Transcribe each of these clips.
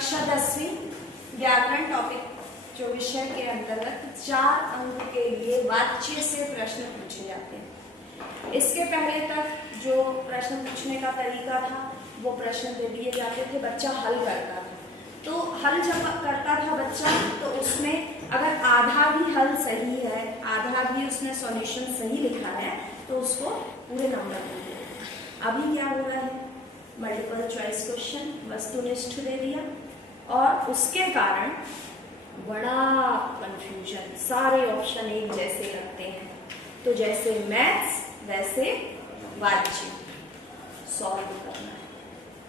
कक्षा 10वीं व्याकरण टॉपिक जो विषय के अंतर्गत 4 अंक के लिए वाच्य से प्रश्न पूछे जाते हैं। इसके पहले तक जो प्रश्न पूछने का तरीका था वो प्रश्न दे दिए जाते थे, बच्चा हल करता था। तो हल जब करता था बच्चा तो उसमें अगर आधा भी हल सही है, आधा भी उसने सॉल्यूशन सही लिखा है तो उसको पूरे नंबर मिलते हैं। अभी क्या हो रहा है, मल्टीपल चॉइस क्वेश्चन वस्तुनिष्ठ दे दिया और उसके कारण बड़ा कंफ्यूजन, सारे ऑप्शन एक जैसे लगते हैं। तो जैसे मैथ्स वैसे वाच्य सॉल्व करना है।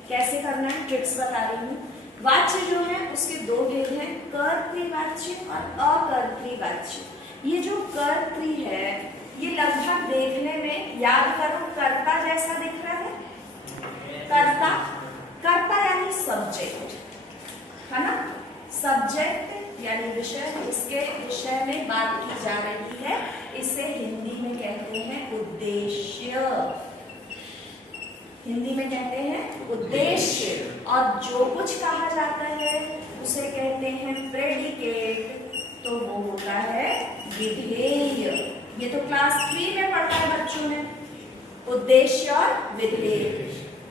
कैसे करना है ट्रिक्स बता रही हूँ। वाच्य जो है उसके दो भेद हैं, कर्तृवाच्य और अकर्तृवाच्य। ये जो कर्तृ है ये लगभग देखने में, याद करो, कर्ता जैसा दिख रहा है। कर्ता, कर्ता यानी सब्जेक्ट है ना, सब्जेक्ट यानी विषय, जिसके विषय में बात की जा रही है, इसे हिंदी में कहते हैं उद्देश्य। हिंदी में कहते हैं उद्देश्य। और जो कुछ कहा जाता है उसे कहते हैं प्रेडिकेट, तो वो होता है विधेय। ये तो क्लास 3 में पढ़ा है बच्चों ने, उद्देश्य और विधेय।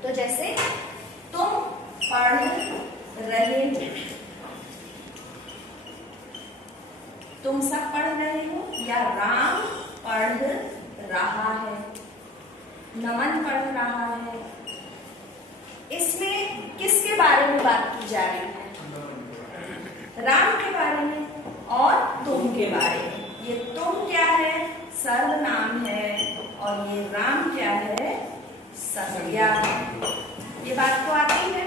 तो जैसे तुम पढ़ रहे हो, तुम सब पढ़ रहे हो, या राम पढ़ रहा है, नमन पढ़ रहा है। इसमें किसके बारे में बात की जा रही है? राम के बारे में और तुम के बारे में। ये तुम क्या है? सर्वनाम है और ये राम क्या है? संज्ञा है। ये बात तो आती है,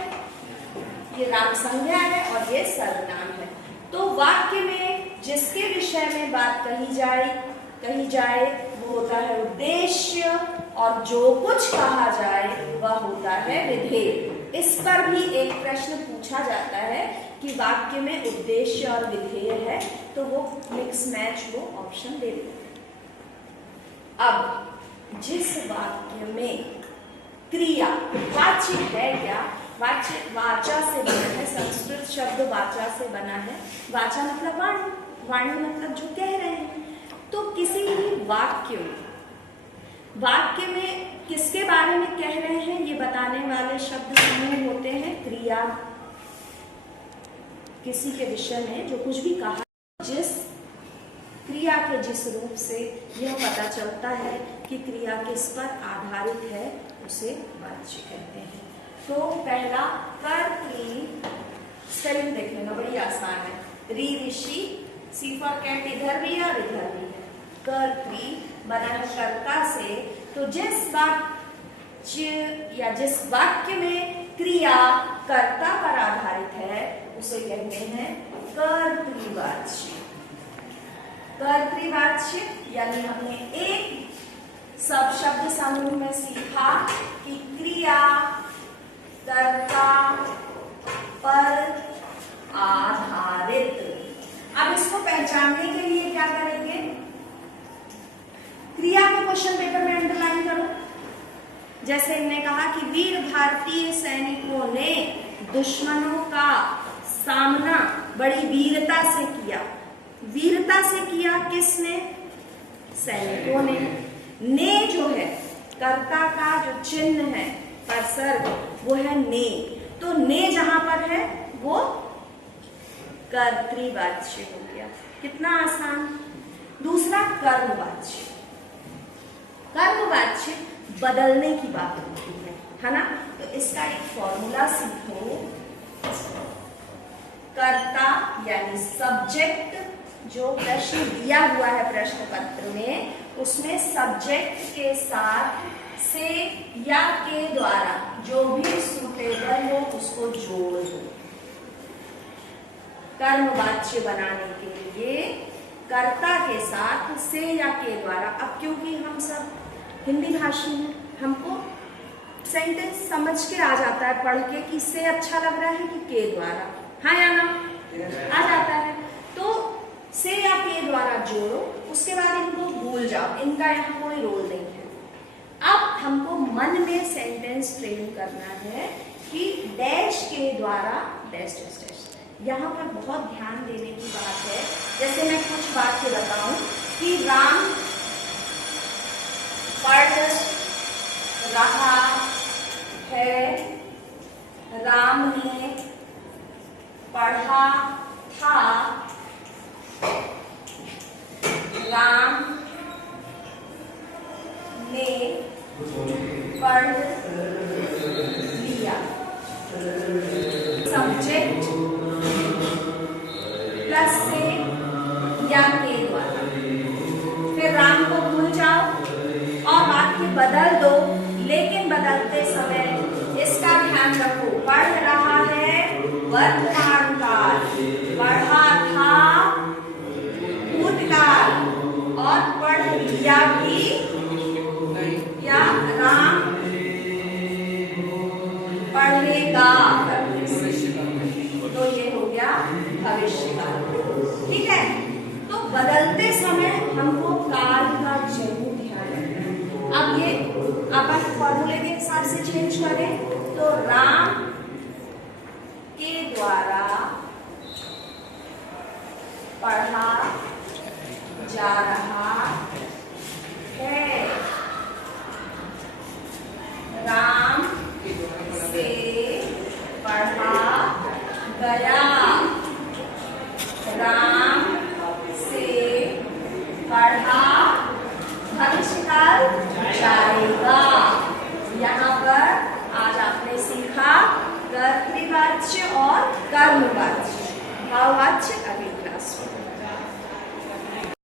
ये राम संज्ञा है और ये सर्वनाम है। तो वाक्य में जिसके विषय में बात कही जाए वो होता है उद्देश्य, और जो कुछ कहा जाए वह होता है विधेय। इस पर भी एक प्रश्न पूछा जाता है कि वाक्य में उद्देश्य और विधेय है, तो वो मिक्स मैच वो ऑप्शन दे देते हैं। अब जिस वाक्य में क्रिया, वाच्य है क्या? वाच्य वाचा से बना है, संस्कृत शब्द वाचा से बना है। वाचा मतलब वाणी, वाणी मतलब जो कह रहे हैं। तो किसी भी वाक्य में किसके बारे में कह रहे हैं ये बताने वाले शब्द समूह होते हैं क्रिया। किसी के विषय में जो कुछ भी कहा, जिस क्रिया के जिस रूप से यह पता चलता है कि क्रिया किस पर आधारित है उसे वाच्य कहते हैं। तो पहला कर्तृ, स्पेलिंग देख लेना, बड़ी आसान है। री ऋषि, सी फॉर कैट इधर भी और इधर भी है। कर्तृ बना है कर्ता से, तो जिस वाच्य या जिस वाक्य में क्रिया कर्ता पर आधारित है उसे कहते हैं कर्तृवाच्य। कर्तृवाच्य यानी हमने एक सब शब्द समूह में सीखा कि क्रिया कर्ता पर आधारित। अब इसको पहचानने के लिए क्या करेंगे? क्रिया को क्वेश्चन पेपर में अंडरलाइन करो। जैसे इन्होंने कहा कि वीर भारतीय सैनिकों ने दुश्मनों का सामना बड़ी वीरता से किया। वीरता से किया किसने? सैनिकों ने। ने जो है कर्ता का जो चिन्ह है परसर्ग, वो है ने। तो ने जहां पर है वो कर्तृवाच्य हो गया। कितना आसान। दूसरा कर्मवाच्य। कर्मवाच्य बदलने की बात होती है ना। तो इसका एक फॉर्मूला सीखो। कर्ता यानी सब्जेक्ट, जो प्रश्न दिया हुआ है प्रश्न पत्र में, उसमें सब्जेक्ट के साथ से या के द्वारा जो भी सूटेबल हो उसको जोड़ दो। कर्मवाच्य बनाने के लिए कर्ता के साथ से या के द्वारा। अब क्योंकि हम सब हिंदी भाषी हैं, हमको सेंटेंस समझ के आ जाता है पढ़ के कि से अच्छा लग रहा है कि के द्वारा, हाँ या ना, आ जाता है। तो से या के द्वारा जोड़ो, उसके बाद इनको भूल जाओ, इनका यहाँ कोई रोल नहीं है। अब हमको मन में सेंटेंस फ्रेम करना है कि डैश के द्वारा डैश डैश डैश। यहाँ पर बहुत ध्यान देने की बात है। जैसे मैं कुछ वाक्य बताऊं कि राम पढ़ रहा है, राम ने पढ़ा था, राम ने पढ़ लिया। सब्जेक्ट प्लस से या के द्वारा। फिर राम को भूल जाओ और वाक्य बदल दो, लेकिन बदलते समय इसका ध्यान रखो। पढ़ रहा है वर्तमान काल, पढ़ा था भूतकाल, और पढ़ लिया भी या राम पढ़ेगा, तो ये हो गया भविष्यकाल। ठीक है, तो बदलते समय हमको काल का जरूर ध्यान रखना। अब ये अपन फॉर्मूले के हिसाब से चेंज करें तो राम के द्वारा पढ़ा जा रहा है, राम से पढ़ा गया, राम से पढ़ा भविष्यकाल जाएगा। यहाँ पर आज आपने सीखा कर्तृवाच्य और कर्मवाच्य। भाववाच्य